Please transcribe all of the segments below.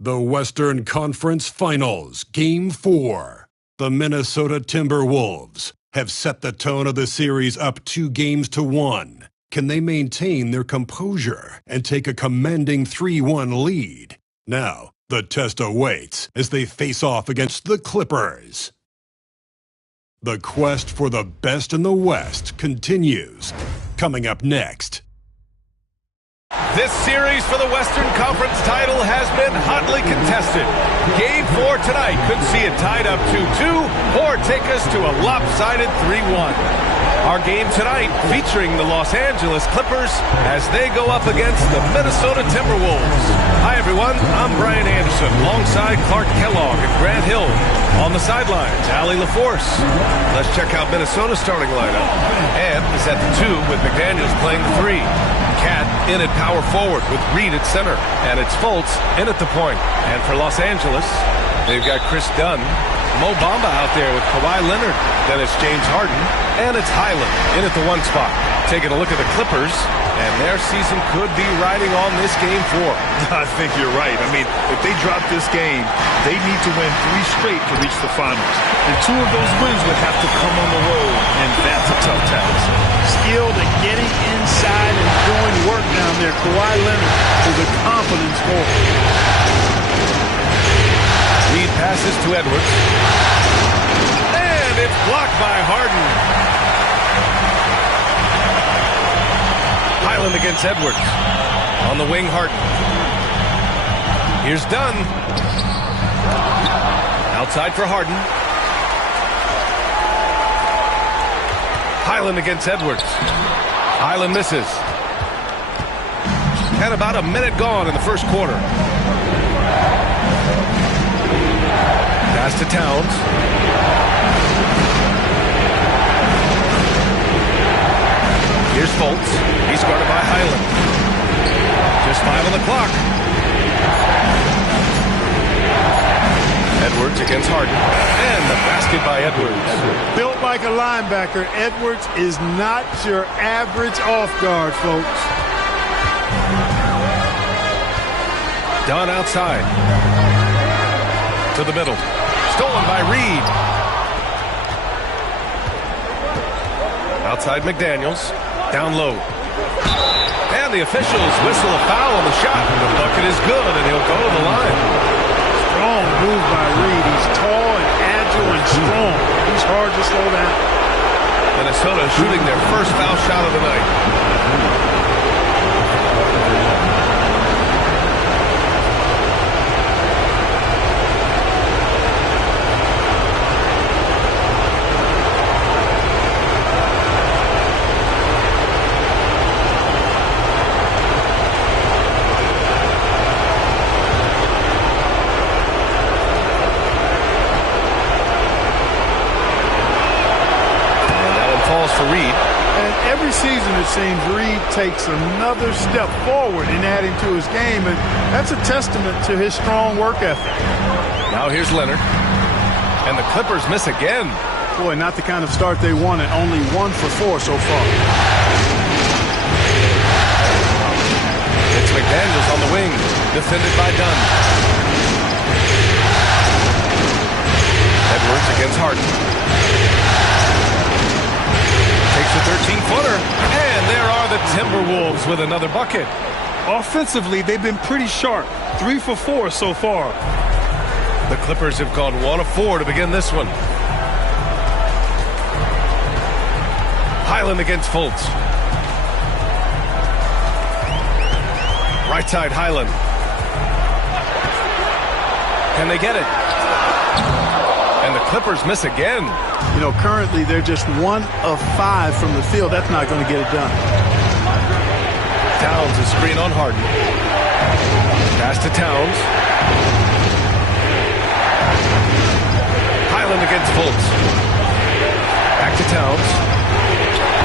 The Western Conference Finals, Game 4. The Minnesota Timberwolves have set the tone of the series up 2-1. Can they maintain their composure and take a commanding 3-1 lead? Now, the test awaits as they face off against the Clippers. The quest for the best in the West continues. Coming up next. This series for the Western Conference title has been hotly contested. Game 4 tonight could see it tied up 2-2 or take us to a lopsided 3-1. Our game tonight featuring the Los Angeles Clippers as they go up against the Minnesota Timberwolves. Hi everyone, I'm Brian Anderson alongside Clark Kellogg and Grant Hill. On the sidelines, Allie LaForce. Let's check out Minnesota's starting lineup. Ed is at the 2 with McDaniels playing the 3. Cat in at power forward with Reed at center. And it's Fultz in at the point. And for Los Angeles, they've got Chris Dunn, Mo Bamba out there with Kawhi Leonard. Then it's James Harden. And it's Highland in at the 1 spot. Taking a look at the Clippers, and their season could be riding on this Game 4. I think you're right. I mean, if they drop this game, they need to win 3 straight to reach the finals. And 2 of those wins would have to come on the road, and that's a tough task. Skilled at getting inside and doing work down there. Kawhi Leonard is a confident scorer. Reed passes to Edwards. And it's blocked by Harden. Highland against Edwards. On the wing, Harden. Here's Dunn. Outside for Harden. Highland against Edwards. Highland misses. And about a minute gone in the first quarter. Pass to Towns. Here's Fultz. He's guarded by Highland. Just 5 on the clock. Edwards against Harden. And the basket by Edwards. Built like a linebacker, Edwards is not your average off guard, folks. Dunn outside. To the middle. Stolen by Reed. Outside McDaniels. Down low. And the officials whistle a foul on the shot. The bucket is good, and he'll go to the line. Strong move by Reed. He's tall and agile and strong. He's hard to slow down. Minnesota shooting their first foul shot of the night. For Reed. And every season it seems Reed takes another step forward in adding to his game, and that's a testament to his strong work ethic. Now here's Leonard. And the Clippers miss again. Boy, not the kind of start they wanted. Only 1 for 4 so far. It's McDaniels on the wing. Defended by Dunn. Edwards against Harden. Takes a 13-footer, and there are the Timberwolves with another bucket. Offensively, they've been pretty sharp. 3 for 4 so far. The Clippers have gone 1 of 4 to begin this one. Highland against Fultz. Right side, Highland. Can they get it? And the Clippers miss again. You know, currently they're just 1 of 5 from the field. That's not going to get it done. Towns is screen on Harden. Pass to Towns. Highland against Fultz. Back to Towns.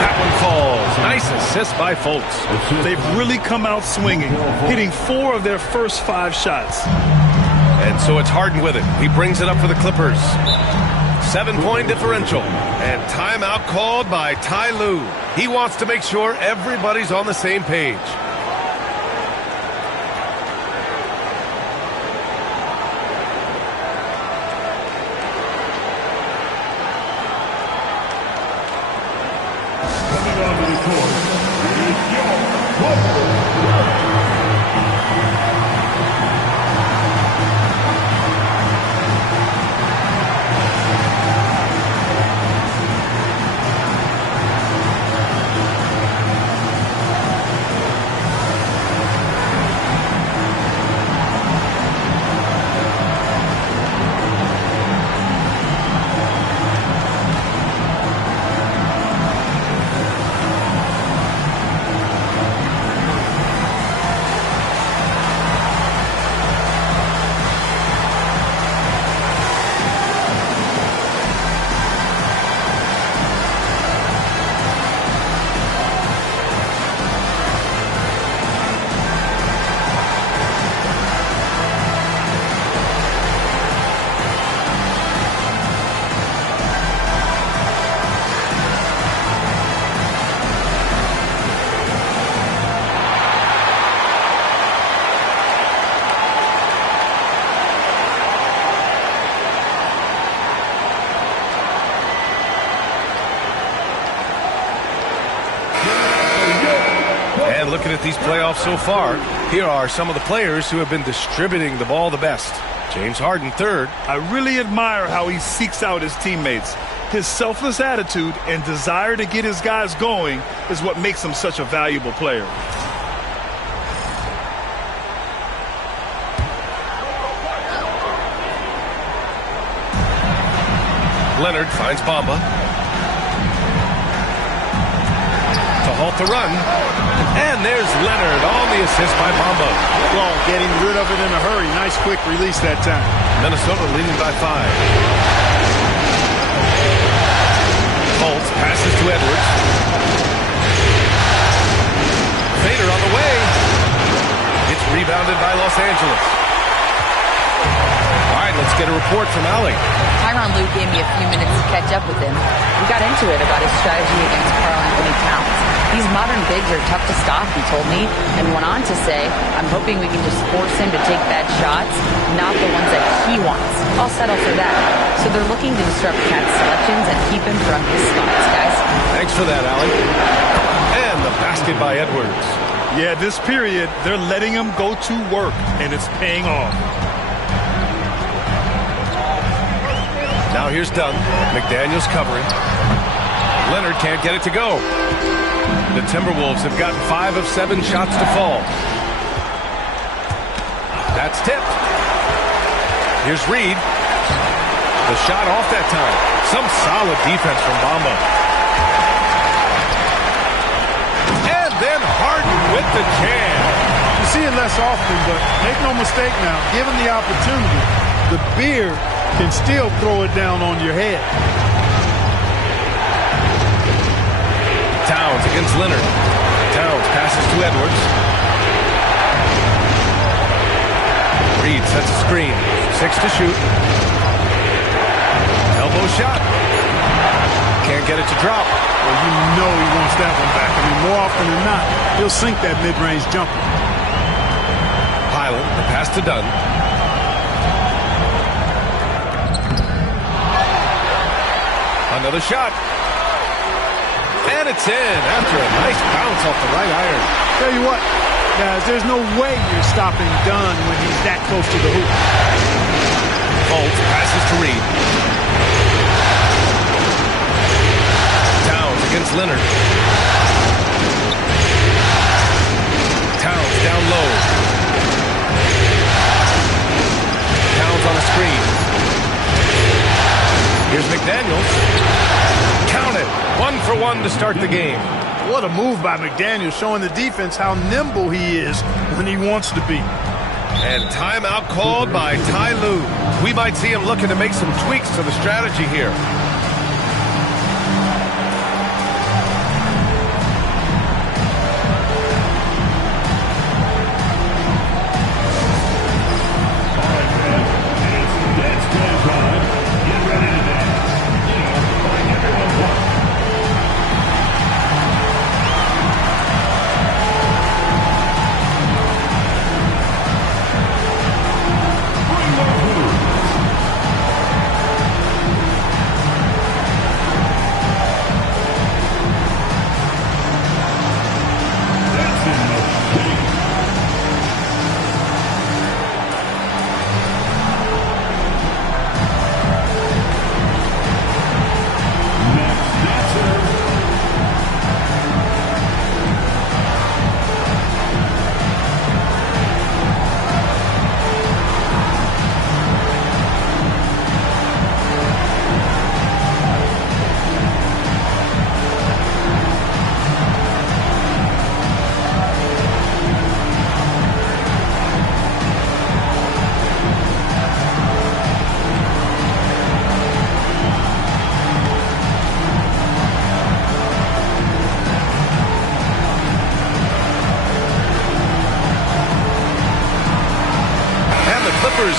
That one falls. Nice assist by Fultz. They've really come out swinging, hitting 4 of their first 5 shots. And so it's Harden with it. He brings it up for the Clippers. 7-point differential. And timeout called by Ty Lue. He wants to make sure everybody's on the same page. onto the court is your host. And looking at these playoffs so far, here are some of the players who have been distributing the ball the best. James Harden, third. I really admire how he seeks out his teammates. His selfless attitude and desire to get his guys going is what makes him such a valuable player. Leonard finds Bamba. To halt the run. And there's Leonard on the assist by Bamba. Well, getting rid of it in a hurry. Nice quick release that time. Minnesota leading by 5. Holtz passes to Edwards. Fader on the way. It's rebounded by Los Angeles. All right, let's get a report from Allie. Tyronn Lue gave me a few minutes to catch up with him. We got into it about his strategy against Karl-Anthony Towns. These modern bigs are tough to stop, he told me, and went on to say, I'm hoping we can just force him to take bad shots, not the ones that he wants. I'll settle for that. So they're looking to disrupt Cat's selections and keep him from his spots, guys. Thanks for that, Allie. And the basket by Edwards. Yeah, this period, they're letting him go to work, and it's paying off. Now here's Dunn. McDaniels covering. Leonard can't get it to go. The Timberwolves have gotten 5 of 7 shots to fall. That's tipped. Here's Reed. The shot off that time. Some solid defense from Bamba. And then Harden with the jam. You see it less often, but make no mistake now, given the opportunity, the beard can still throw it down on your head. Towns against Leonard. Towns passes to Edwards. Reed sets a screen. 6 to shoot. Elbow shot. Can't get it to drop. Well, you know he wants that one back. I mean, more often than not, he'll sink that mid-range jumper. Highland, the pass to Dunn. Another shot. And it's in after a nice bounce off the right iron. Tell you what, guys, there's no way you're stopping Dunn when he's that close to the hoop. Holtz passes to Reed. Towns against Leonard. Towns down low. Towns on a screen. Here's McDaniels. Count it. 1 for 1 to start the game. What a move by McDaniels, showing the defense how nimble he is when he wants to be. And timeout called by Ty Lue. We might see him looking to make some tweaks to the strategy here.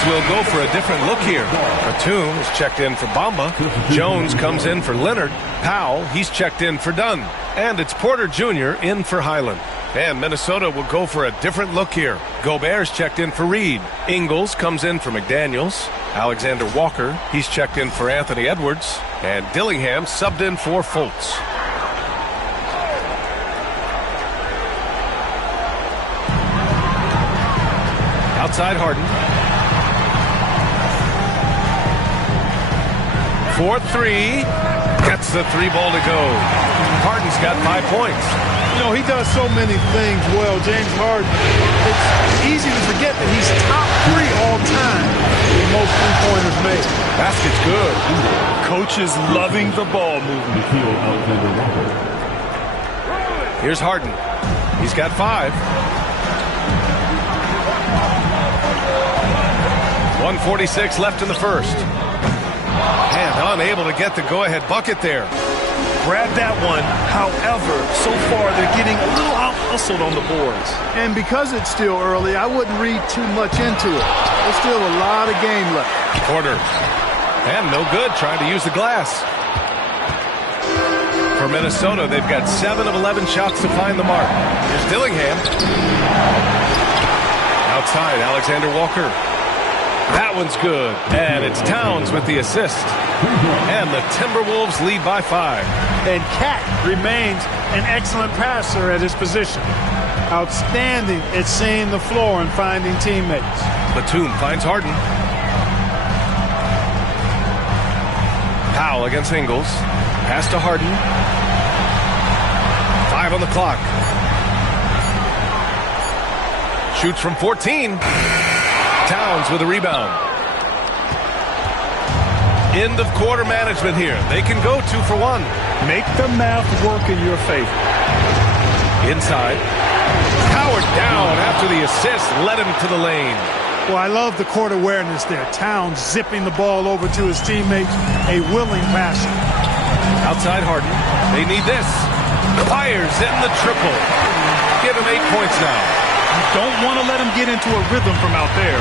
Timberwolves will go for a different look here. Batum is checked in for Bamba. Jones comes in for Leonard. Powell, he's checked in for Dunn. And it's Porter Jr. in for Highland. And Minnesota will go for a different look here. Gobert's checked in for Reed. Ingles comes in for McDaniels. Alexander Walker, he's checked in for Anthony Edwards. And Dillingham subbed in for Fultz. Outside Harden. 4-3. Gets the three ball to go. Harden's got 5 points. You know, he does so many things well, James Harden. It's easy to forget that he's top 3 all time with most three-pointers made. Basket's good. Coach is loving the ball movement. Here's Harden. He's got 5. 1:46 left in the first. And unable to get the go-ahead bucket there. Grab that one. However, so far they're getting a little out-hustled on the boards. And because it's still early, I wouldn't read too much into it. There's still a lot of game left. Porter. And no good trying to use the glass. For Minnesota, they've got 7 of 11 shots to find the mark. Here's Dillingham. Outside, Alexander Walker. That one's good. And it's Towns with the assist. And the Timberwolves lead by 5. And Cat remains an excellent passer at his position. Outstanding at seeing the floor and finding teammates. Batum finds Harden. Powell against Ingles. Pass to Harden. 5 on the clock. Shoots from 14. Towns with a rebound. End of quarter management here. They can go 2 for 1. Make the math work in your favor. Inside. Powered down after the assist led him to the lane. Well, I love the court awareness there. Towns zipping the ball over to his teammates. A willing passer. Outside Harden. They need this. Fires in the triple. Give him 8 points now. You don't want to let him get into a rhythm from out there.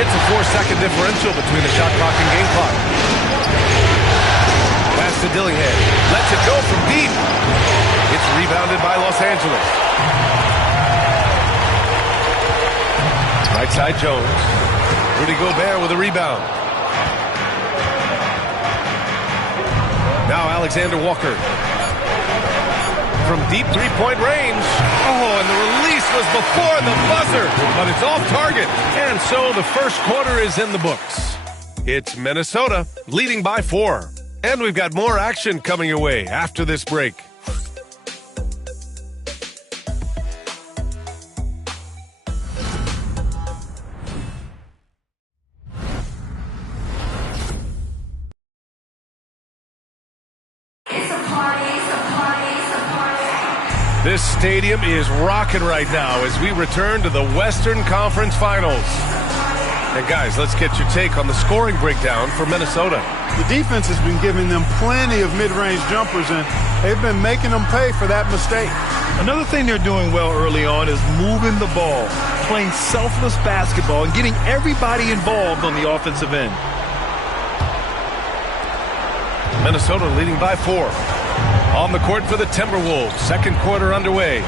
It's a 4-second differential between the shot clock and game clock. Pass to Dillingham. Lets it go from deep. It's rebounded by Los Angeles. Right side Jones. Rudy Gobert with a rebound. Now Alexander Walker. From deep three-point range. Oh, and the release was before the buzzer, but it's off target. And so the first quarter is in the books. It's Minnesota leading by 4. And we've got more action coming your way after this break. This stadium is rocking right now as we return to the Western Conference Finals. And guys, let's get your take on the scoring breakdown for Minnesota. The defense has been giving them plenty of mid-range jumpers, and they've been making them pay for that mistake. Another thing they're doing well early on is moving the ball, playing selfless basketball, and getting everybody involved on the offensive end. Minnesota leading by 4. On the court for the Timberwolves. Second quarter underway.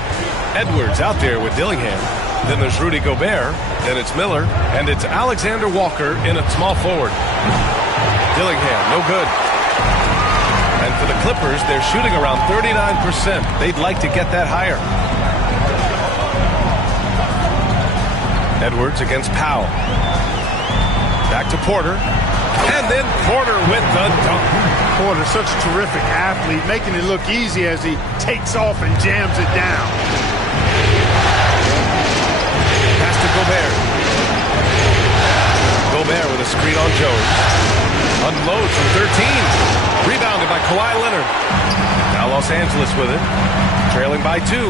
Edwards out there with Dillingham. Then there's Rudy Gobert. Then it's Miller. And it's Alexander Walker in at small forward. Dillingham, no good. And for the Clippers, they're shooting around 39%. They'd like to get that higher. Edwards against Powell. Back to Porter. And then Porter with the dunk. Porter, such a terrific athlete, making it look easy as he takes off and jams it down. Pass to Gobert. Gobert with a screen on Jones. Unloads from 13. Rebounded by Kawhi Leonard. Now Los Angeles with it. Trailing by 2.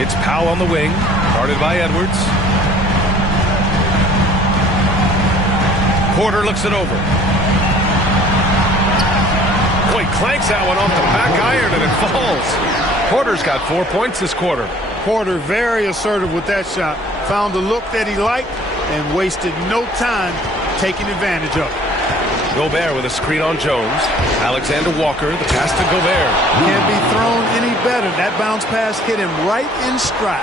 It's Powell on the wing. Guarded by Edwards. Porter looks it over. Boy, clanks that one off the back iron and it falls. Porter's got 4 points this quarter. Porter very assertive with that shot. Found the look that he liked and wasted no time taking advantage of it. Gobert with a screen on Jones. Alexander Walker, the pass to Gobert. Can't be thrown any better. That bounce pass hit him right in stride.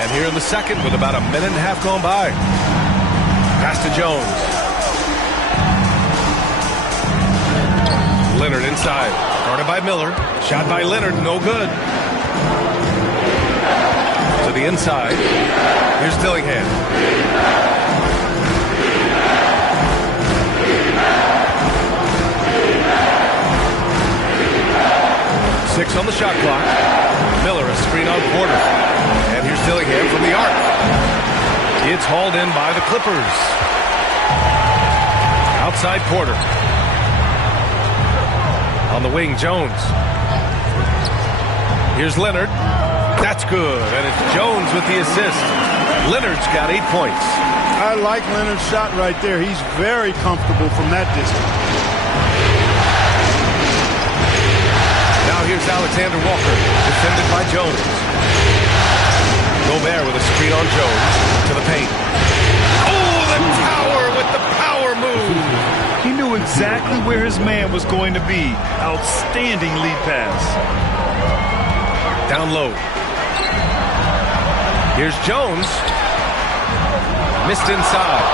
And here in the second with about a minute and a half gone by. Pass to Jones. Leonard inside. Started by Miller. Shot by Leonard. No good. To the inside. Here's Dillingham. Six on the shot clock. Miller a screen on Porter. And here's Dillingham from the arc. It's hauled in by the Clippers. Outside Porter. On the wing, Jones. Here's Leonard. That's good. And it's Jones with the assist. Leonard's got 8 points. I like Leonard's shot right there. He's very comfortable from that distance. Now here's Alexander Walker, defended by Jones. Gobert with a screen on Jones to the paint. Oh, the tower with the power move. He knew exactly where his man was going to be. Outstanding lead pass. Down low. Here's Jones. Missed inside.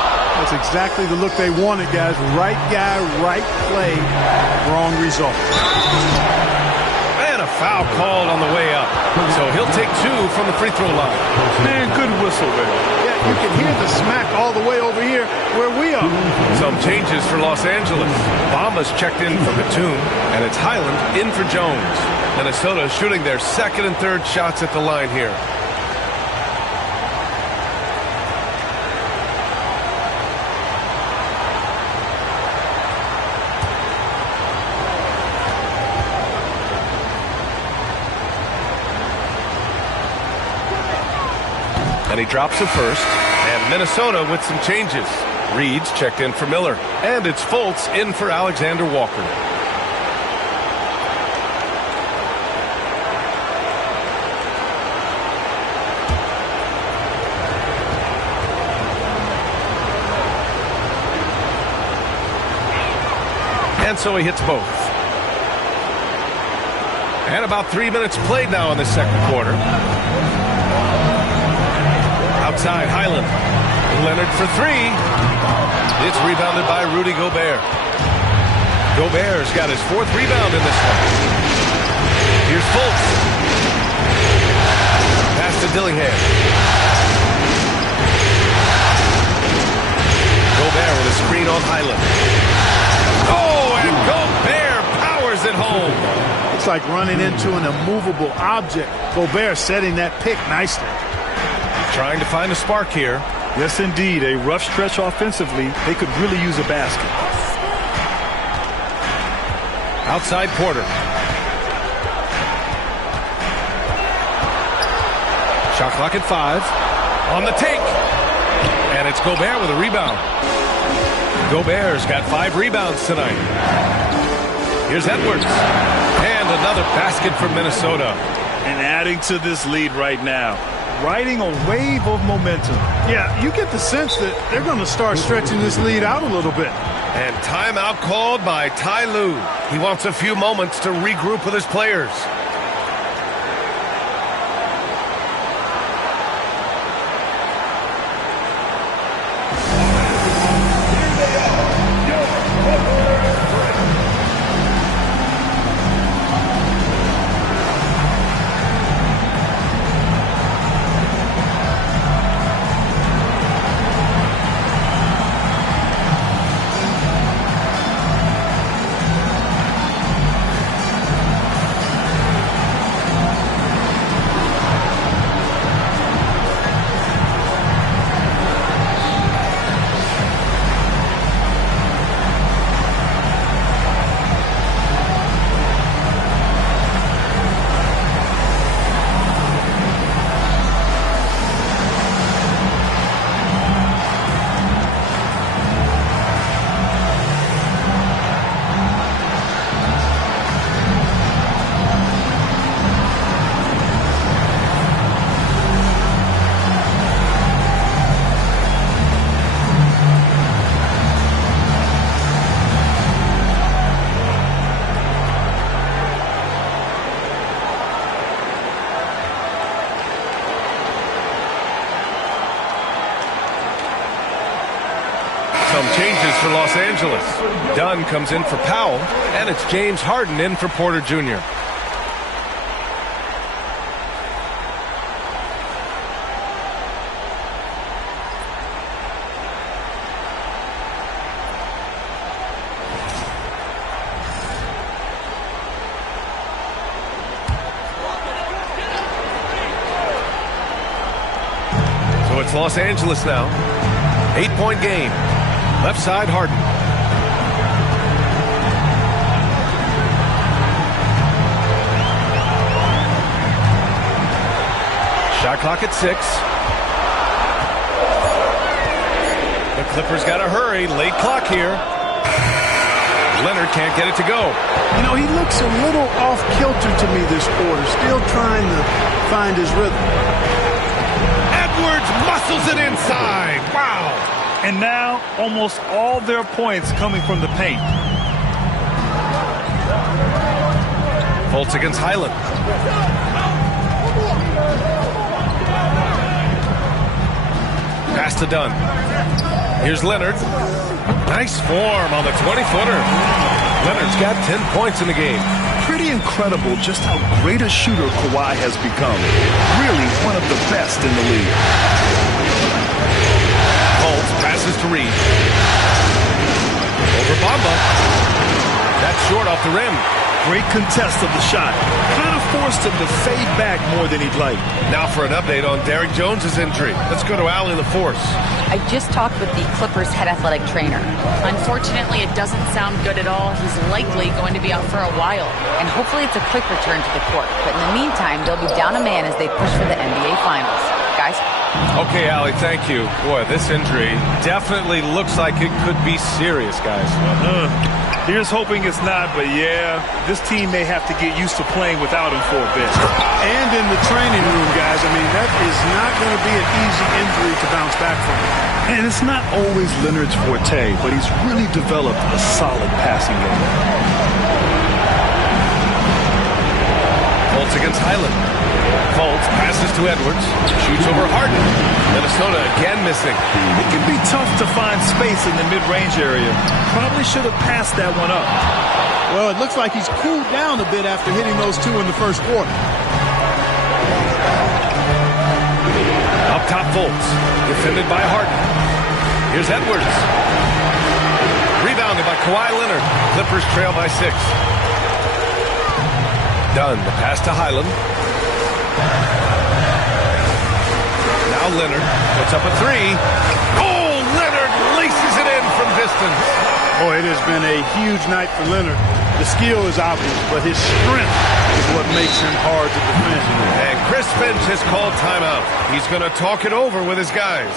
That's exactly the look they wanted, guys. Right guy, right play, wrong result. And a foul called on the way up. So he'll take 2 from the free throw line. Man, good whistle there. Yeah, you can hear the smack all the way over here where we are. Some changes for Los Angeles. Bamba's checked in for Batum, and it's Highland in for Jones. Minnesota shooting their second and third shots at the line here. And he drops it first. And Minnesota with some changes. Reed's checked in for Miller. And it's Fultz in for Alexander Walker. And so he hits both. And about 3 minutes played now in the second quarter. Outside, Highland. Leonard for 3. It's rebounded by Rudy Gobert. Gobert's got his 4th rebound in this one. Here's Fultz. Pass to Dillingham. Gobert with a screen on Highland. Oh, and Gobert powers it home. It's like running into an immovable object. Gobert setting that pick nicely. Trying to find a spark here. Yes, indeed. A rough stretch offensively. They could really use a basket. Outside Porter. Shot clock at 5. On the take. And it's Gobert with a rebound. Gobert's got 5 rebounds tonight. Here's Edwards. And another basket for Minnesota. And adding to this lead right now. Riding a wave of momentum. Yeah, you get the sense that they're going to start stretching this lead out a little bit. And timeout called by Ty Lue. He wants a few moments to regroup with his players. Some changes for Los Angeles. Dunn comes in for Powell, and it's James Harden in for Porter Jr. So it's Los Angeles now. 8-point game. Left side, Harden. Shot clock at 6. The Clippers got to hurry. Late clock here. Leonard can't get it to go. You know, he looks a little off-kilter to me this quarter. Still trying to find his rhythm. Edwards muscles it inside. Wow. And now almost all their points coming from the paint. Fultz against Highland. Pass to Dunn. Here's Leonard. Nice form on the 20-footer. Leonard's got 10 points in the game. Pretty incredible just how great a shooter Kawhi has become. Really one of the best in the league. Fultz passes to Reed. Over Bamba. That's short off the rim. Great contest of the shot. Kind of forced him to fade back more than he'd like. Now for an update on Derrick Jones's injury. Let's go to Allie LaForce. I just talked with the Clippers head athletic trainer. Unfortunately, it doesn't sound good at all. He's likely going to be out for a while, and hopefully it's a quick return to the court. But in the meantime, they'll be down a man as they push for the NBA Finals. Guys? Okay, Allie, thank you. Boy, this injury definitely looks like it could be serious, guys. Here's hoping it's not, but yeah, this team may have to get used to playing without him for a bit. And in the training room, guys, I mean, that is not going to be an easy injury to bounce back from. And it's not always Leonard's forte, but he's really developed a solid passing game. Fultz against Highland. Fultz passes to Edwards. Shoots over Harden. Minnesota again missing. It can be tough to find space in the mid-range area. Probably should have passed that one up. Well, it looks like he's cooled down a bit after hitting those two in the first quarter. Up top, Fultz. Defended by Harden. Here's Edwards. Rebounded by Kawhi Leonard. Clippers trail by 6. Dunn, the pass to Highland. Now Leonard puts up a 3. Oh, Leonard laces it in from distance. Boy, it has been a huge night for Leonard. The skill is obvious, but his strength is what makes him hard to defend. And Chris Finch has called timeout. He's going to talk it over with his guys.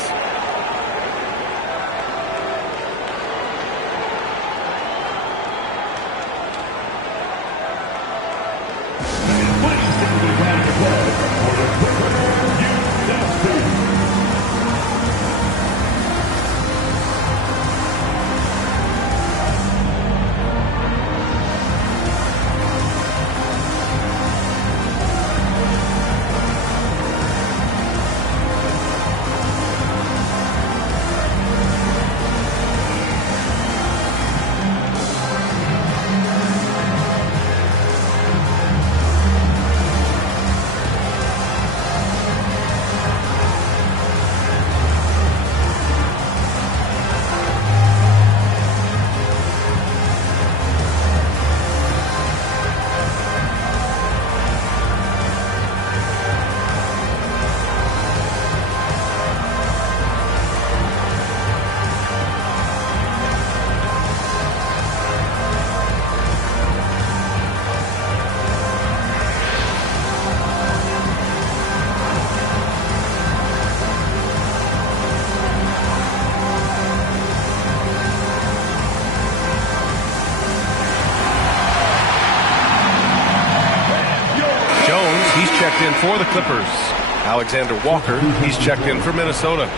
Checked in for the Clippers. Alexander Walker, he's checked in for Minnesota.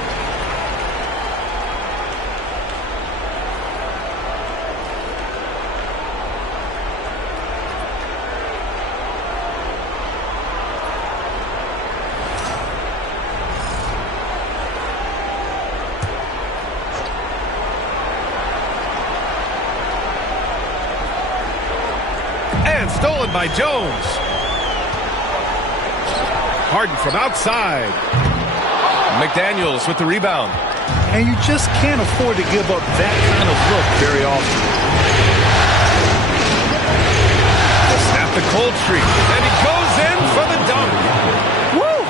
stolen by Jones. Harden from outside. McDaniels with the rebound. And you just can't afford to give up that kind of look very often. Snap the cold streak. And he goes in for the dunk. Woo!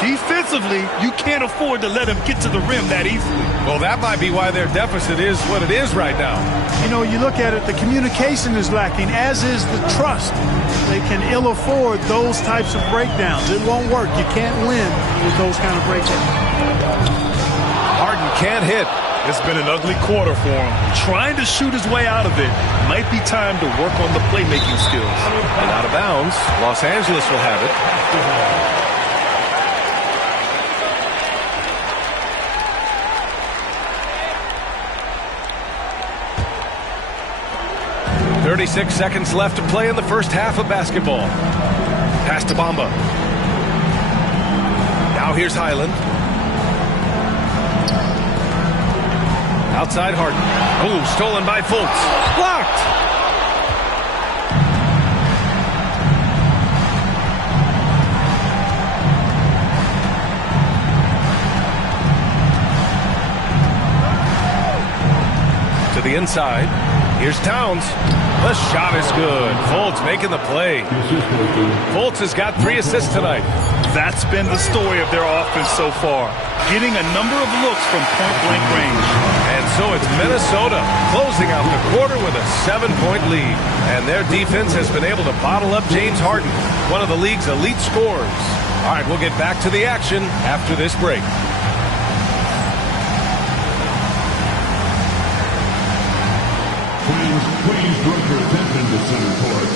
Defensively, you can't afford to let him get to the rim that easily. Well, that might be why their deficit is what it is right now. You know, you look at it, the communication is lacking, as is the trust. They can ill afford those types of breakdowns. It won't work. You can't win with those kind of breakdowns. Harden can't hit. It's been an ugly quarter for him. Trying to shoot his way out of it. Might be time to work on the playmaking skills. And out of bounds, Los Angeles will have it. 36 seconds left to play in the first half of basketball. Pass to Bamba. Now here's Highland. Outside Harden. Oh, stolen by Fultz. Blocked. To the inside. Here's Towns. The shot is good. Fultz making the play. Fultz has got 3 assists tonight. That's been the story of their offense so far. Getting a number of looks from point-blank range. And so it's Minnesota closing out the quarter with a 7-point lead. And their defense has been able to bottle up James Harden, one of the league's elite scorers. All right, we'll get back to the action after this break. Please direct your attention to center court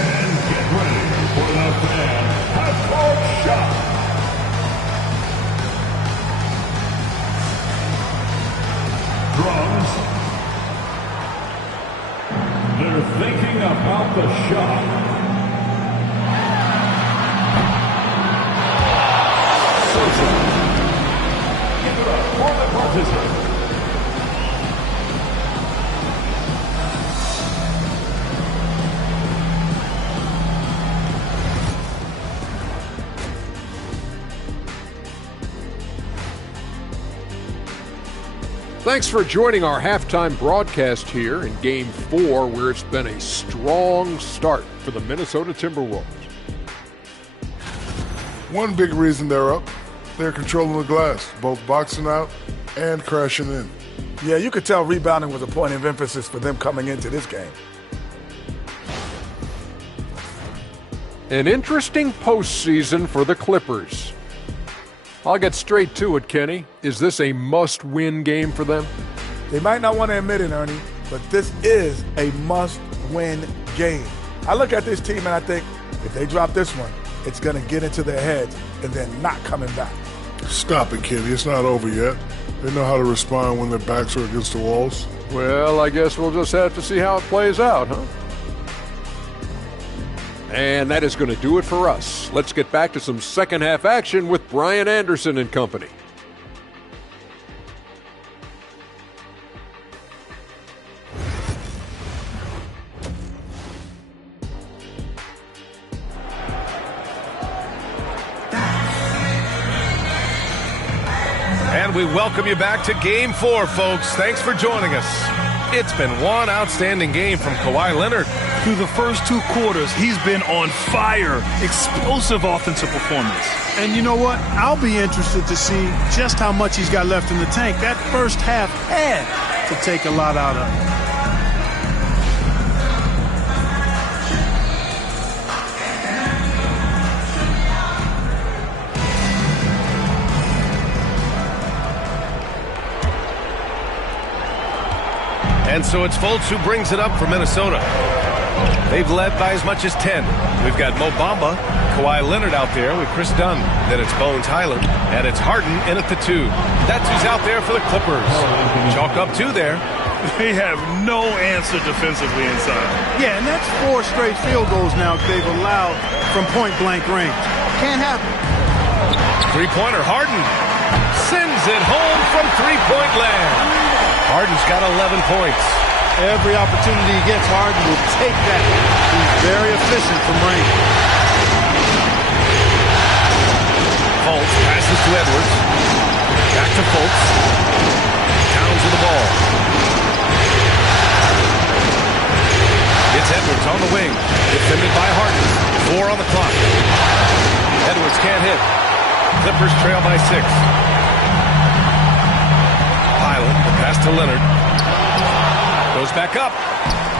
and get ready for the fan half-court shot. Drums. They're thinking about the shot. Give it up for the participant. Thanks for joining our halftime broadcast here in Game 4, where it's been a strong start for the Minnesota Timberwolves. One big reason they're up, they're controlling the glass, both boxing out and crashing in. Yeah, you could tell rebounding was a point of emphasis for them coming into this game. An interesting postseason for the Clippers. I'll get straight to it, Kenny. Is this a must-win game for them? They might not want to admit it, Ernie, but this is a must-win game. I look at this team and I think if they drop this one, it's going to get into their heads and then not coming back. Stop it, Kenny. It's not over yet. They know how to respond when their backs are against the walls. Well, I guess we'll just have to see how it plays out, huh? And that is going to do it for us. Let's get back to some second half action with Brian Anderson and company. And we welcome you back to Game 4, folks. Thanks for joining us. It's been one outstanding game from Kawhi Leonard. Through the first 2 quarters, he's been on fire. Explosive offensive performance. And you know what? I'll be interested to see just how much he's got left in the tank. That first half had to take a lot out of him. And so it's Fultz who brings it up for Minnesota. They've led by as much as 10. We've got Mo Bamba, Kawhi Leonard out there with Chris Dunn. Then it's Bones Highland, and it's Harden in at the 2. That's who's out there for the Clippers. Chalk up 2 there. They have no answer defensively inside. Yeah, and that's 4 straight field goals now they've allowed from point-blank range. Can't happen. 3-pointer Harden sends it home from 3-point land. Harden's got 11 points. Every opportunity he gets, Harden will take that. He's Very efficient from Rain. Fultz passes to Edwards. Back to Fultz. Towns with the ball. It's Edwards on the wing. Defended by Harden. 4 on the clock. Edwards can't hit. Clippers trail by 6. Pilot, the pass to Leonard. Goes back up.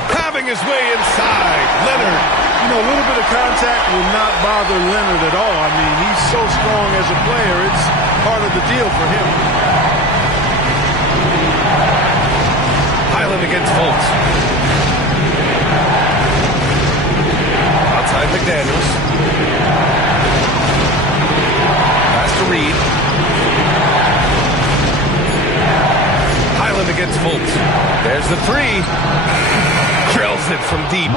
Having his way inside. Leonard. You know, a little bit of contact will not bother Leonard at all. I mean, he's so strong as a player. It's part of the deal for him. Highland against Fultz. Outside McDaniels. Pass to Reed. Highland against Fultz. There's the 3. Drills it from deep.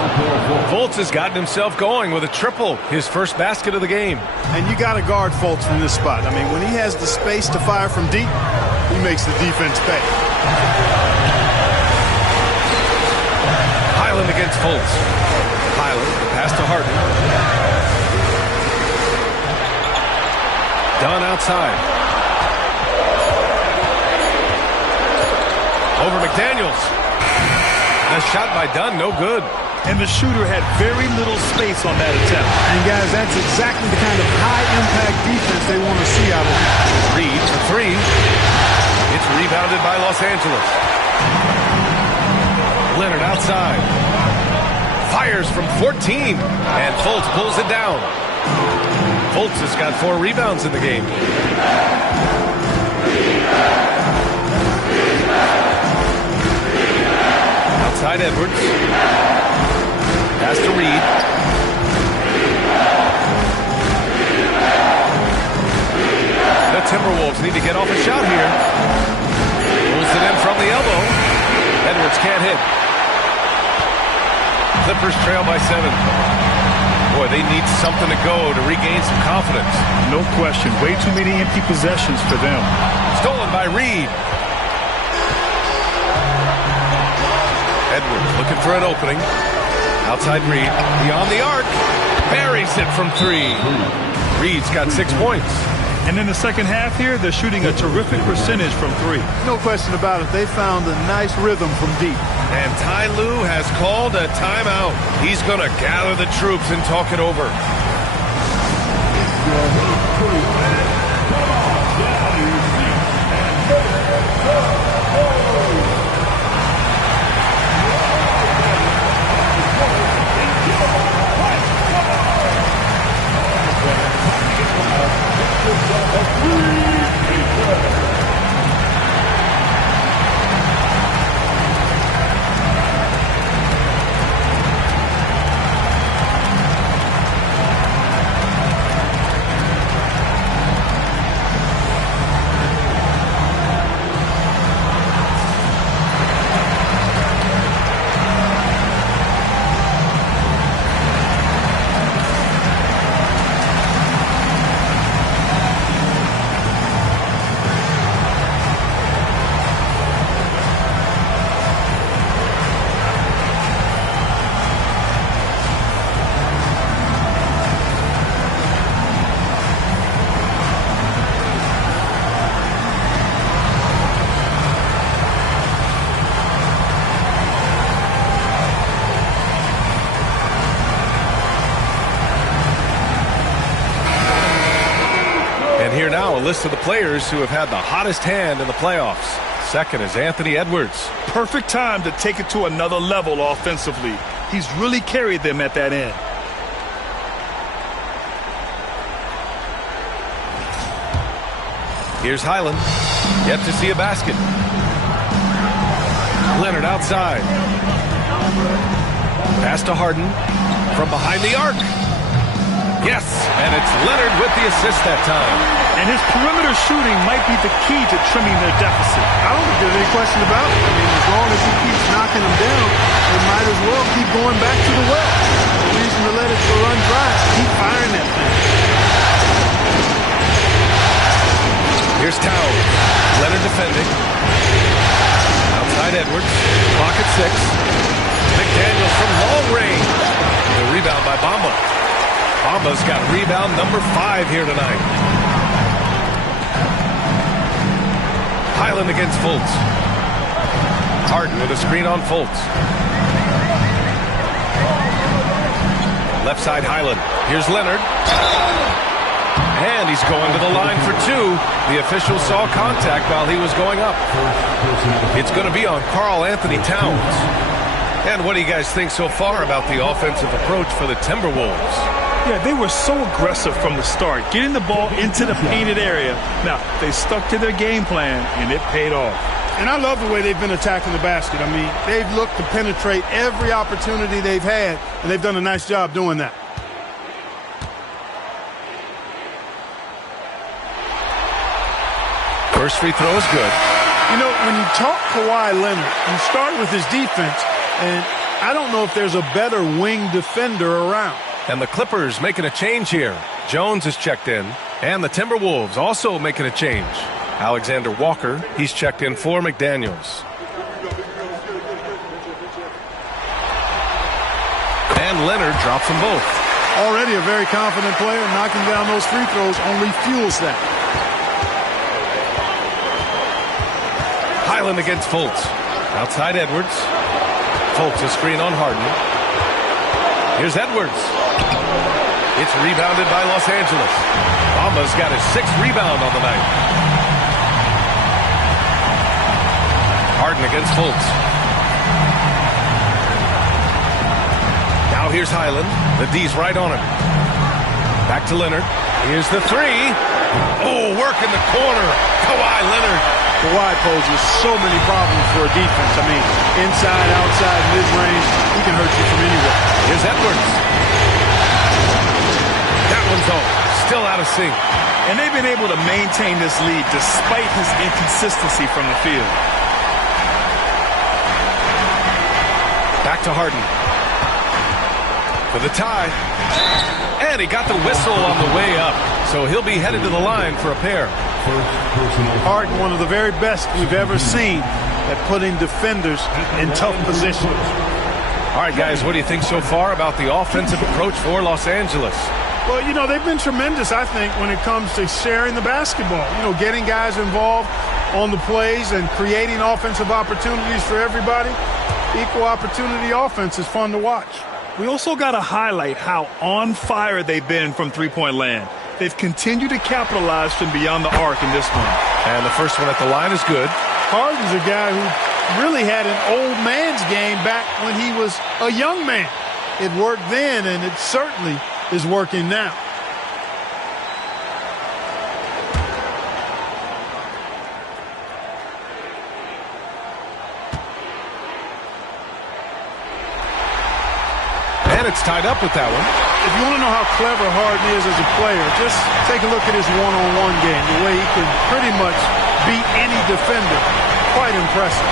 Fultz has gotten himself going with a triple, his first basket of the game. And you got to guard Fultz from this spot. I mean, when he has the space to fire from deep, he makes the defense pay. Highland against Fultz. Highland, the pass to Harden. Dunn outside. Over McDaniels. The shot by Dunn, no good. And the shooter had very little space on that attempt. And guys, that's exactly the kind of high-impact defense they want to see out of him. Reed for 3. It's rebounded by Los Angeles. Leonard outside. Fires from 14. And Fultz pulls it down. Fultz has got 4 rebounds in the game. Outside Edwards. Pass to Reed. The Timberwolves need to get off a shot here. Pulls it in from the elbow. Edwards can't hit. Clippers trail by 7. Boy, they need something to go to regain some confidence. No question. Way too many empty possessions for them. Stolen by Reed. Edwards looking for an opening. Outside Reed. Beyond the arc. Buries it from 3. Reed's got 6 points. And in the second half here, they're shooting a terrific percentage from 3. No question about it. They found a nice rhythm from deep. And Ty Lue has called a timeout. He's going to gather the troops and talk it over. Here now, a list of the players who have had the hottest hand in the playoffs. Second is Anthony Edwards. Perfect time to take it to another level offensively. He's really carried them at that end. Here's Highland. Yet to see a basket. Leonard outside. Pass to Harden. From behind the arc. Yes, and it's Leonard with the assist that time. And his perimeter shooting might be the key to trimming their deficit. I don't think there's any question about it. I mean, as long as he keeps knocking them down, they might as well keep going back to the well. No reason to let it run dry. Keep firing that thing. Here's Towns. Leonard defending. Outside Edwards. Clock at 6. McDaniels from long range. The rebound by Bamba. Bamba's got rebound number 5 here tonight. Highland against Fultz. Harden with a screen on Fultz. Left side Highland. Here's Leonard. And he's going to the line for 2. The official saw contact while he was going up. It's going to be on Karl Anthony Towns. And what do you guys think so far about the offensive approach for the Timberwolves? Yeah, they were so aggressive from the start, getting the ball into the painted area. Now, they stuck to their game plan, and it paid off. And I love the way they've been attacking the basket. I mean, they've looked to penetrate every opportunity they've had, and they've done a nice job doing that. First free throw is good. You know, when you talk Kawhi Leonard, you start with his defense, and I don't know if there's a better wing defender around. And the Clippers making a change here. Jones is checked in, and the Timberwolves also making a change. Alexander Walker, he's checked in for McDaniels. And Leonard drops them both. Already a very confident player. Knocking down those free throws only fuels that. Highland against Fultz. Outside Edwards. Fultz a screen on Harden. Here's Edwards. It's rebounded by Los Angeles. Bamba's got his 6th rebound on the night. Harden against Fultz. Now here's Highland. The D's right on him. Back to Leonard. Here's the 3. Oh, work in the corner. Kawhi Leonard. Kawhi poses so many problems for a defense. I mean, inside, outside, mid-range, he can hurt you from anywhere. Here's Edwards. That one's off. Still out of sync. And they've been able to maintain this lead despite his inconsistency from the field. Back to Harden. For the tie. And he got the whistle on the way up. So he'll be headed to the line for a pair. Harden, one of the very best we've ever seen at putting defenders in tough positions. All right, guys, what do you think so far about the offensive approach for Los Angeles? Well, you know, they've been tremendous, I think, when it comes to sharing the basketball. You know, getting guys involved on the plays and creating offensive opportunities for everybody. Equal opportunity offense is fun to watch. We also got to highlight how on fire they've been from three-point land. They've continued to capitalize from beyond the arc in this one. And the first one at the line is good. Harden's a guy who really had an old man's game back when he was a young man. It worked then, and it certainly is working now. And it's tied up with that one. If you want to know how clever Harden is as a player, just take a look at his one-on-one game, the way he can pretty much beat any defender. Quite impressive.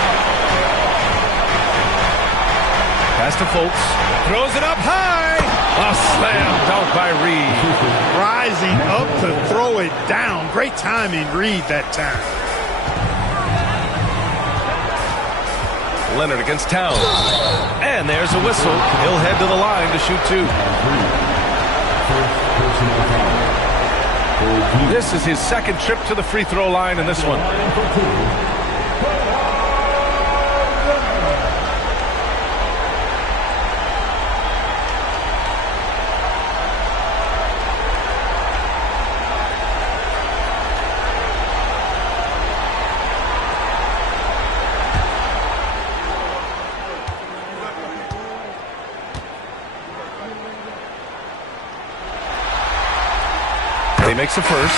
Pass to Fultz. Throws it up high. A slam dunk by Reed. Rising up to throw it down. Great timing, Reed, that time. Leonard against Towns. And there's a whistle. He'll head to the line to shoot 2. This is his second trip to the free throw line in this one. He makes a first.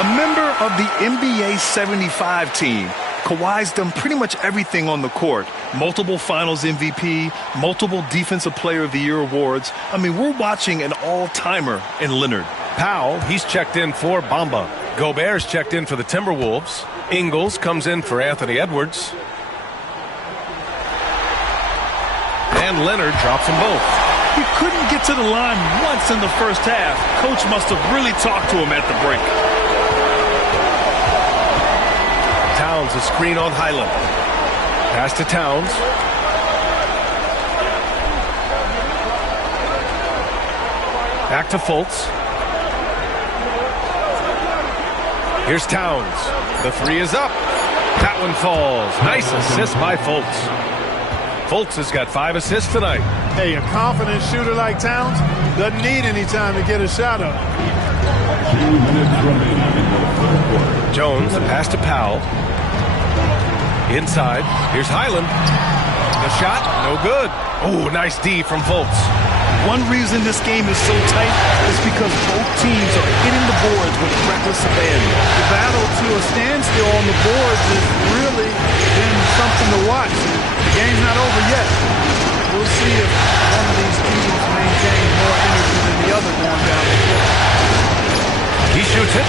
A member of the NBA 75 team. Kawhi's done pretty much everything on the court. Multiple Finals MVP, multiple Defensive Player of the Year awards. I mean, we're watching an all-timer in Leonard. Powell, he's checked in for Bamba. Gobert's checked in for the Timberwolves. Ingles comes in for Anthony Edwards. And Leonard drops them both. He couldn't get to the line once in the first half. Coach must have really talked to him at the break. Towns a screen on Highland. Pass to Towns. Back to Fultz. Here's Towns. The three is up. That one falls. Nice assist by Fultz. Fultz has got 5 assists tonight. Hey, a confident shooter like Towns doesn't need any time to get a shot up. 2 minutes remaining in the third quarter. Jones, the pass to Powell. Inside. Here's Highland. The shot, no good. Oh, nice D from Fultz. One reason this game is so tight is because both teams are hitting the boards with reckless abandon. The battle to a standstill on the boards has really been something to watch. The game's not over yet. We'll see if one of these teams maintains more energy than the other going down the court. He shoots it.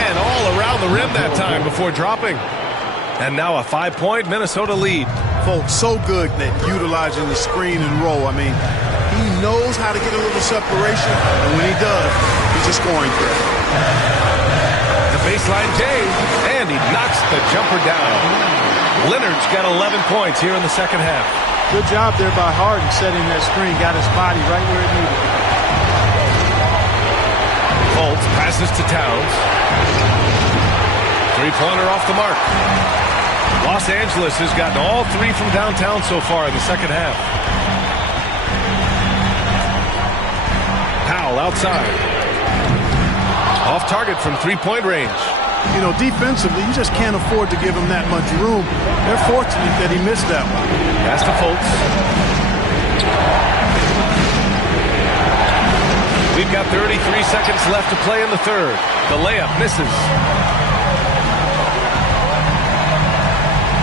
And all around the rim that time before dropping. And now a 5-point Minnesota lead. Folks, so good at utilizing the screen and roll. I mean, he knows how to get a little separation, and when he does, he's a scoring threat. The baseline J, and he knocks the jumper down. Leonard's got 11 points here in the second half. Good job there by Harden setting that screen, got his body right where it needed. Fultz passes to Towns. Three-pointer off the mark. Los Angeles has gotten all 3 from downtown so far in the second half. Powell outside. Off target from three-point range. You know, defensively, you just can't afford to give him that much room. They're fortunate that he missed that one. Pass to Fultz. We've got 33 seconds left to play in the third. The layup misses.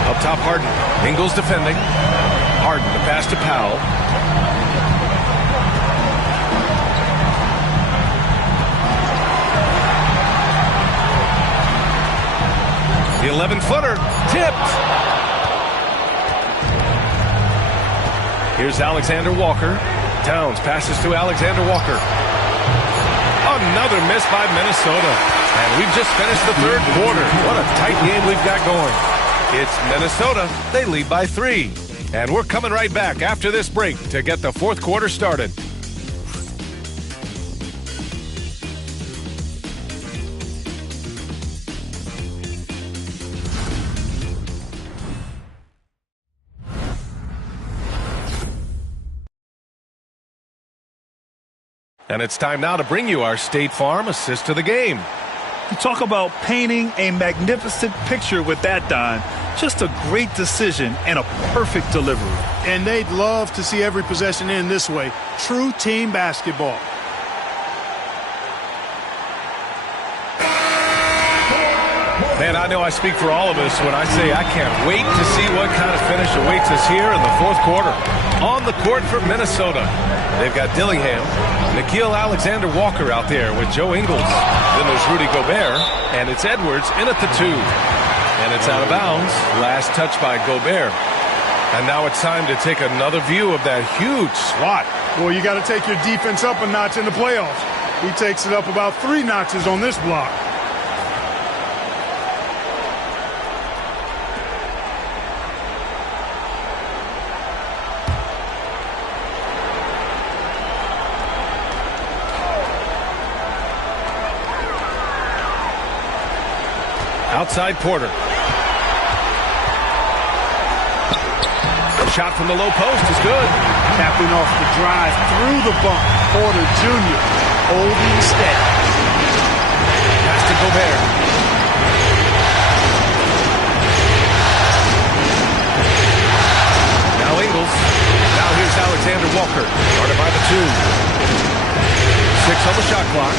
Up top, Harden. Ingles defending. Harden, the pass to Powell. The 11-footer tipped. Here's Alexander Walker. Towns passes to Alexander Walker. Another miss by Minnesota. And we've just finished the third quarter. What a tight game we've got going. It's Minnesota. They lead by 3. And we're coming right back after this break to get the fourth quarter started. And it's time now to bring you our State Farm assist to the game. You talk about painting a magnificent picture with that, Don. Just a great decision and a perfect delivery. And they'd love to see every possession end this way. True team basketball. Man, I know I speak for all of us when I say I can't wait to see what kind of finish awaits us here in the fourth quarter. On the court for Minnesota, they've got Dillingham, Nickeil Alexander-Walker out there with Joe Ingles. Then there's Rudy Gobert, and it's Edwards in at the 2. And it's out of bounds. Last touch by Gobert. And now it's time to take another view of that huge swat. Well, you got to take your defense up a notch in the playoffs. He takes it up about 3 notches on this block. Outside Porter. Shot from the low post is good. Capping off the drive through the bump. Porter Jr. holding steady. Pass to Gobert. Now Ingles. Now here's Alexander Walker. Guarded by the 2. 6 on the shot clock.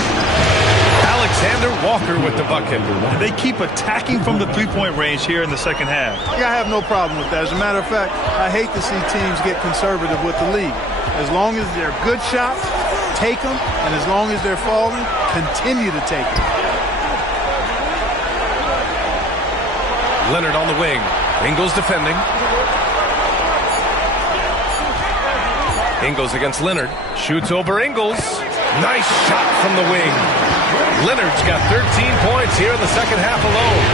Alexander Walker with the bucket. They keep attacking from the three-point range here in the second half. Yeah, I have no problem with that. As a matter of fact, I hate to see teams get conservative with the lead. As long as they're good shots, take them. And as long as they're falling, continue to take them. Leonard on the wing. Ingles defending. Ingles against Leonard. Shoots over Ingles. Nice shot from the wing. Leonard's got 13 points here in the second half alone.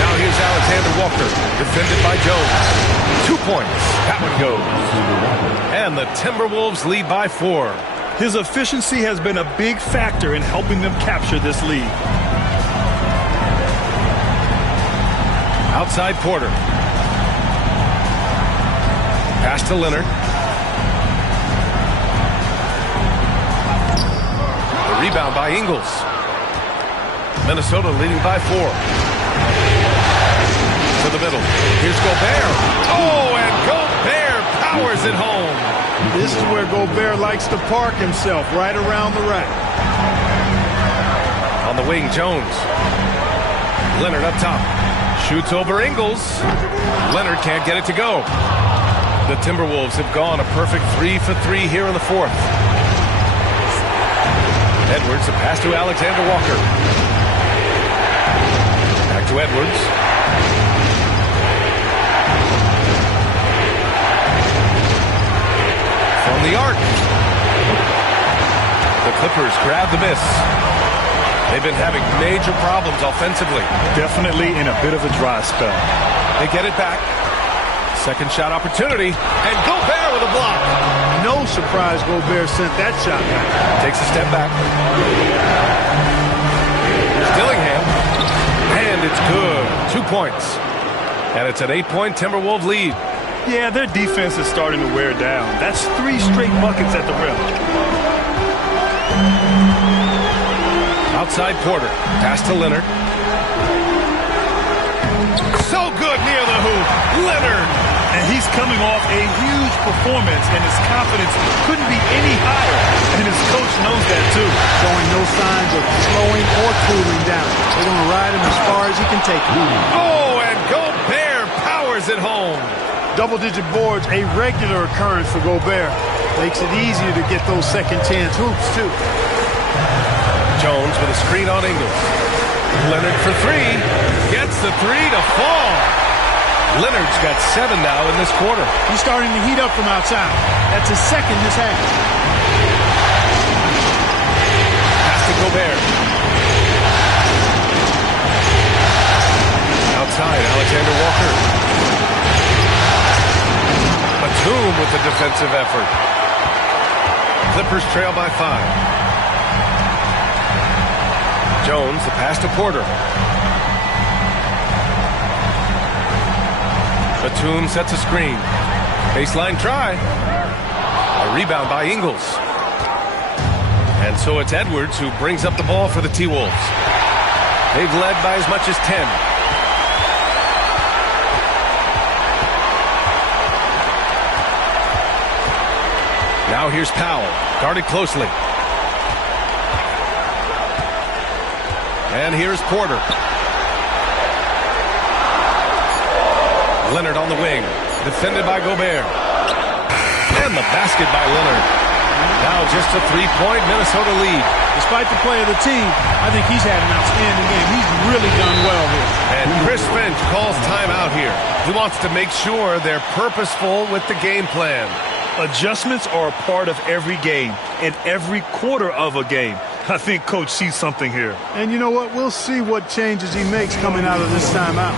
Now here's Alexander Walker, defended by Jones. 2 points. That one goes. And the Timberwolves lead by 4. His efficiency has been a big factor in helping them capture this lead. Outside Porter. Pass to Leonard. The rebound by Ingles. Minnesota leading by 4. To the middle. Here's Gobert. Oh, and Gobert powers it home. This is where Gobert likes to park himself, right around the rack. On the wing, Jones. Leonard up top. Shoots over Ingles. Leonard can't get it to go. The Timberwolves have gone a perfect 3 for 3 here in the 4th. Edwards, a pass to Alexander Walker. Back to Edwards. From the arc. The Clippers grab the miss. They've been having major problems offensively. Definitely in a bit of a dry spell. They get it back. Second shot opportunity. And Gobert with a block. No surprise Gobert sent that shot back. Takes a step back. Here's Dillingham. And it's good. 2 points. And it's an 8-point Timberwolves lead. Yeah, their defense is starting to wear down. That's 3 straight buckets at the rim. Outside Porter. Pass to Leonard. So good near the hoop. Leonard. And he's coming off a huge performance, and his confidence couldn't be any higher. And his coach knows that, too. Showing no signs of slowing or cooling down. They're going to ride him as far as he can take him. Oh, and Gobert powers it home. Double-digit boards, a regular occurrence for Gobert. Makes it easier to get those second-chance hoops, too. Jones with a screen on Ingles. Leonard for 3. Gets the 3 to fall. Leonard's got 7 now in this quarter. He's starting to heat up from outside. That's his second this half. Pass to Gobert. Outside, Alexander Walker. Batum with the defensive effort. Clippers trail by 5. Jones, the pass to Porter. Batum sets a screen. Baseline try. A rebound by Ingles. And so it's Edwards who brings up the ball for the T-Wolves. They've led by as much as 10. Now here's Powell, guarded closely. And here's Porter. Leonard on the wing, defended by Gobert. And the basket by Leonard. Now just a 3-point Minnesota lead. Despite the play of the team, I think he's had an outstanding game. He's really done well here. And Chris Finch calls timeout here. He wants to make sure they're purposeful with the game plan. Adjustments are a part of every game and every quarter of a game. I think Coach sees something here. And you know what? We'll see what changes he makes coming out of this timeout.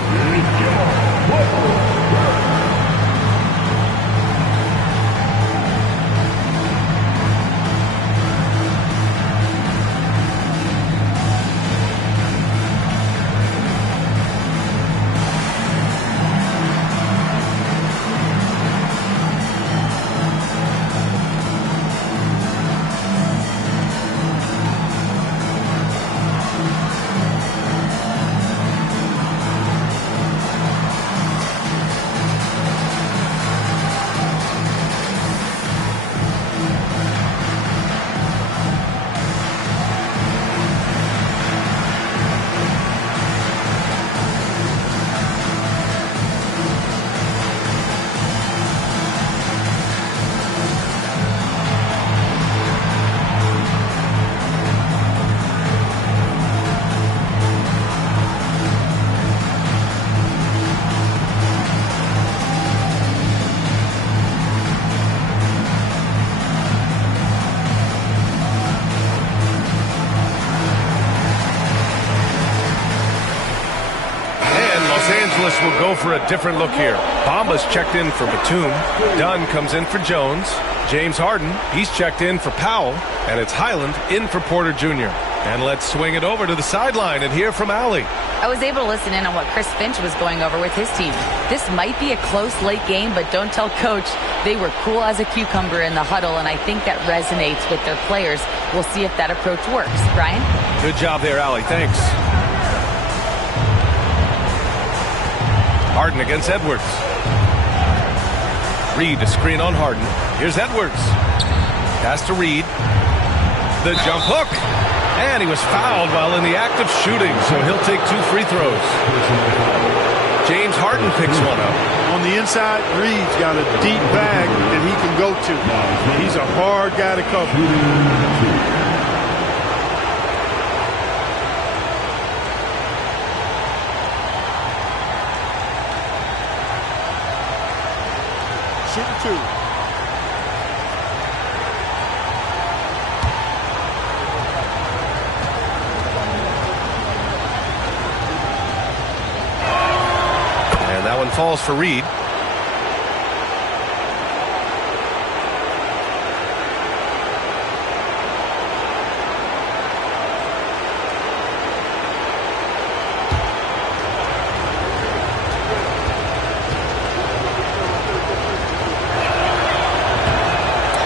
Angeles will go for a different look here. Bamba's checked in for Batum. Dunn comes in for Jones. James Harden, he's checked in for Powell. And it's Highland in for Porter Jr. And let's swing it over to the sideline and hear from Allie. I was able to listen in on what Chris Finch was going over with his team. This might be a close late game, but don't tell Coach. They were cool as a cucumber in the huddle, and I think that resonates with their players. We'll see if that approach works. Brian? Good job there, Allie. Thanks. Harden against Edwards. Reed to screen on Harden. Here's Edwards. Pass to Reed. The jump hook. And he was fouled while in the act of shooting, so he'll take 2 free throws. James Harden picks one up. On the inside, Reed's got a deep bag that he can go to. He's a hard guy to cover. Shooting 2. Falls for Reed.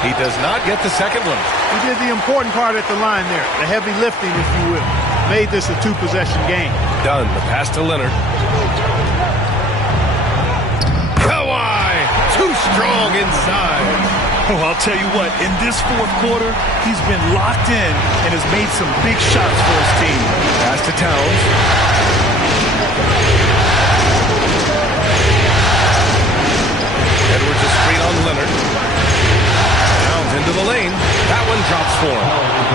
He does not get the second one. He did the important part at the line there, the heavy lifting, if you will. Made this a 2-possession game. Done. The pass to Leonard. Too strong inside. Oh, I'll tell you what, in this fourth quarter, he's been locked in and has made some big shots for his team. Pass to Towns. Edwards a screen on Leonard. Towns into the lane. That one drops for him.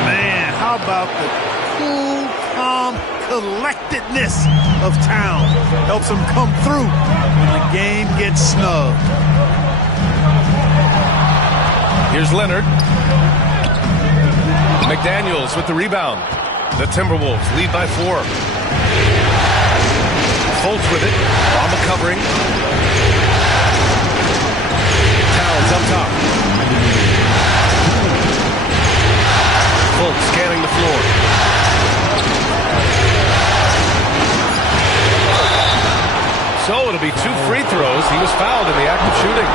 Man, how about the cool, calm collectedness of Towns? Helps him come through when the game gets snubbed. Here's Leonard. McDaniels with the rebound. The Timberwolves lead by 4. Fultz with it. Bamba covering. Towns up top. Fultz scanning the floor. So it'll be 2 free throws. He was fouled in the act of shooting.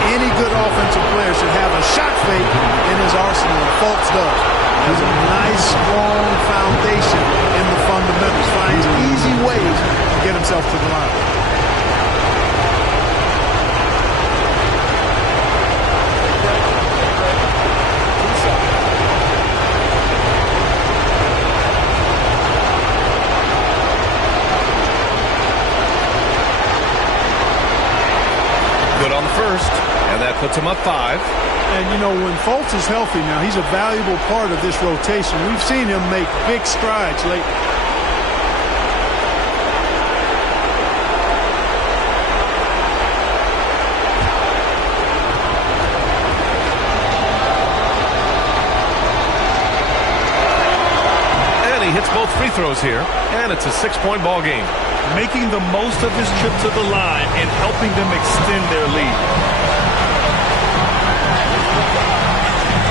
Any good offensive player should have a shot fake in his arsenal, and Fultz does. Has a nice, strong foundation in the fundamentals. Finds easy ways to get himself to the line. Good on the first, and that puts him up 5. And, you know, when Fultz is healthy now, he's a valuable part of this rotation. We've seen him make big strides lately. And he hits both free throws here, and it's a 6-point ball game. Making the most of his trip to the line and helping them extend their lead.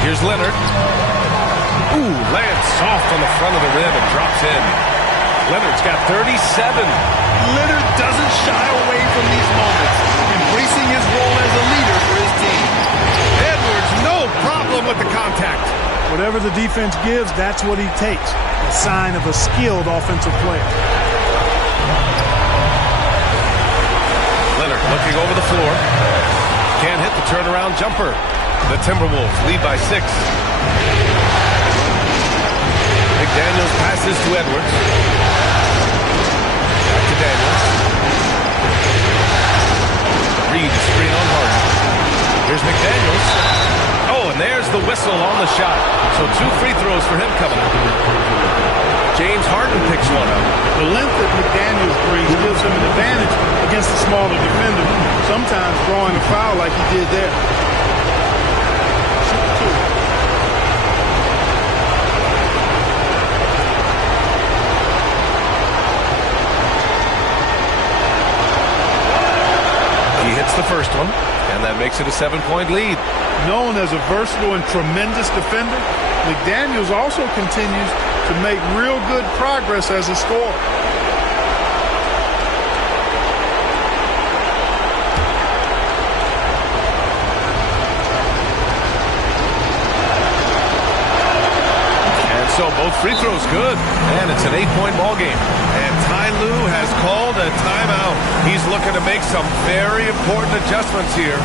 Here's Leonard. Ooh, lands soft on the front of the rim and drops in. Leonard's got 37. Leonard doesn't shy away from these moments, embracing his role as a leader for his team. Edwards, no problem with the contact. Whatever the defense gives, that's what he takes. A sign of a skilled offensive player. Leonard looking over the floor. Can't hit the turnaround jumper. The Timberwolves lead by 6. McDaniels passes to Edwards. Back to Daniels. Reed screen on Harden. Here's McDaniels. Oh, and there's the whistle on the shot. So 2 free throws for him coming up. James Harden picks one up. The length that McDaniels brings gives him an advantage against the smaller defender. Sometimes drawing a foul like he did there. the first one, and that makes it a 7-point lead. Known as a versatile and tremendous defender, McDaniels also continues to make real good progress as a scorer. So both free throws good, and it's an 8-point ball game. And Ty Lue has called a timeout. He's looking to make some very important adjustments here.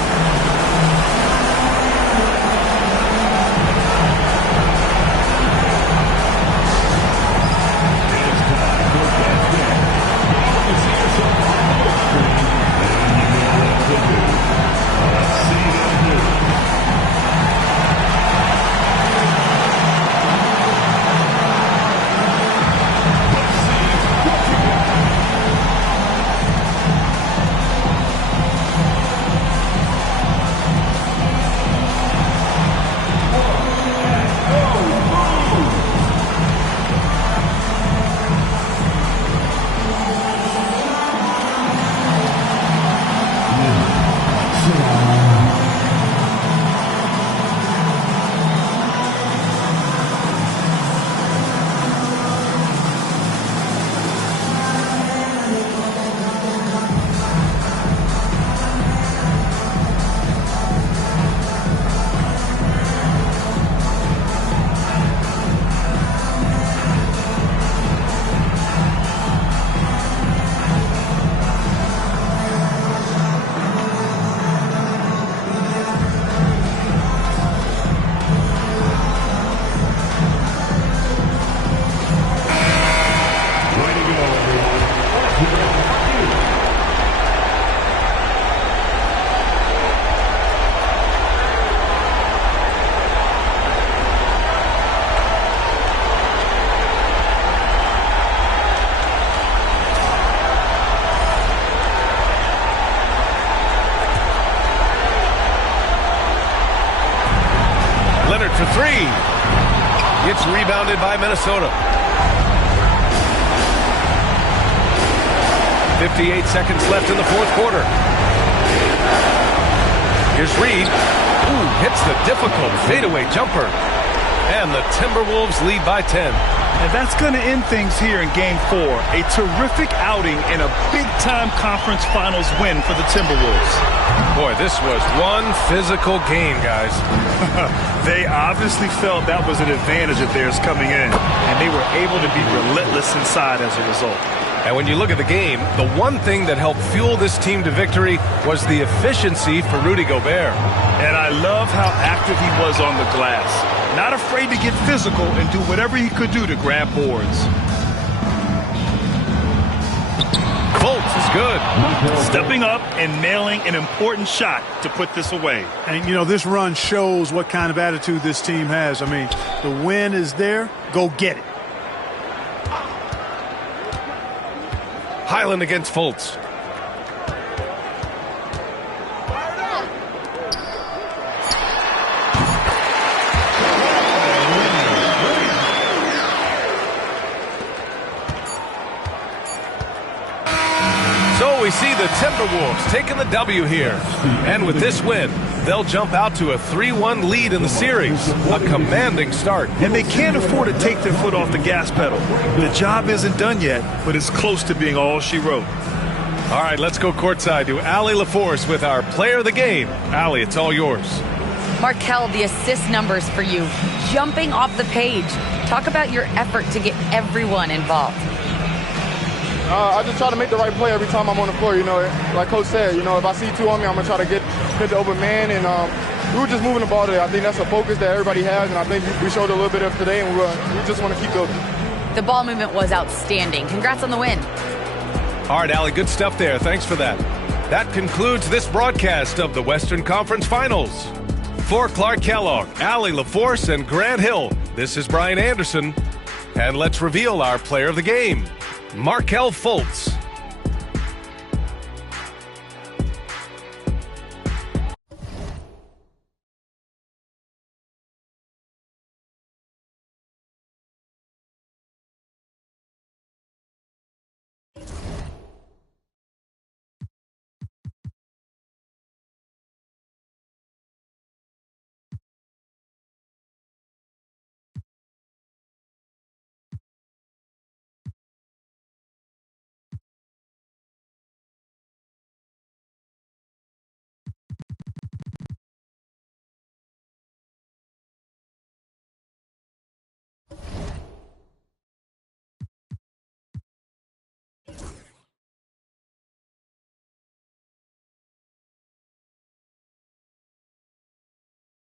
For three. It's rebounded by Minnesota. 58 seconds left in the fourth quarter. Here's Reed. Ooh, hits the difficult fadeaway jumper. And the Timberwolves lead by 10. And that's going to end things here in Game 4. A terrific outing and a big-time conference finals win for the Timberwolves. Boy, this was one physical game, guys. They obviously felt that was an advantage of theirs coming in, and they were able to be relentless inside as a result. And when you look at the game, the one thing that helped fuel this team to victory was the efficiency for Rudy Gobert. And I love how active he was on the glass. Not afraid to get physical and do whatever he could do to grab boards. Fultz is good. Stepping up and nailing an important shot to put this away. And, you know, this run shows what kind of attitude this team has. I mean, the win is there. Go get it. Highland against Fultz. So we see the Timberwolves taking the W here. And with this win, they'll jump out to a 3-1 lead in the series. A commanding start. And they can't afford to take their foot off the gas pedal. The job isn't done yet, but it's close to being all she wrote. All right, let's go courtside to Allie LaForce with our player of the game. Allie, it's all yours. Markelle, the assist numbers for you, jumping off the page. Talk about your effort to get everyone involved. I just try to make the right play every time I'm on the floor. You know, like Coach said, you know, if I see two on me, I'm going to try to hit the open man. And we were just moving the ball today. I think that's a focus that everybody has, and I think we showed a little bit of today, and we just want to keep building. The ball movement was outstanding. Congrats on the win. All right, Allie, good stuff there. Thanks for that. That concludes this broadcast of the Western Conference Finals. For Clark Kellogg, Allie LaForce, and Grant Hill, this is Brian Anderson. And let's reveal our player of the game, Markelle Fultz.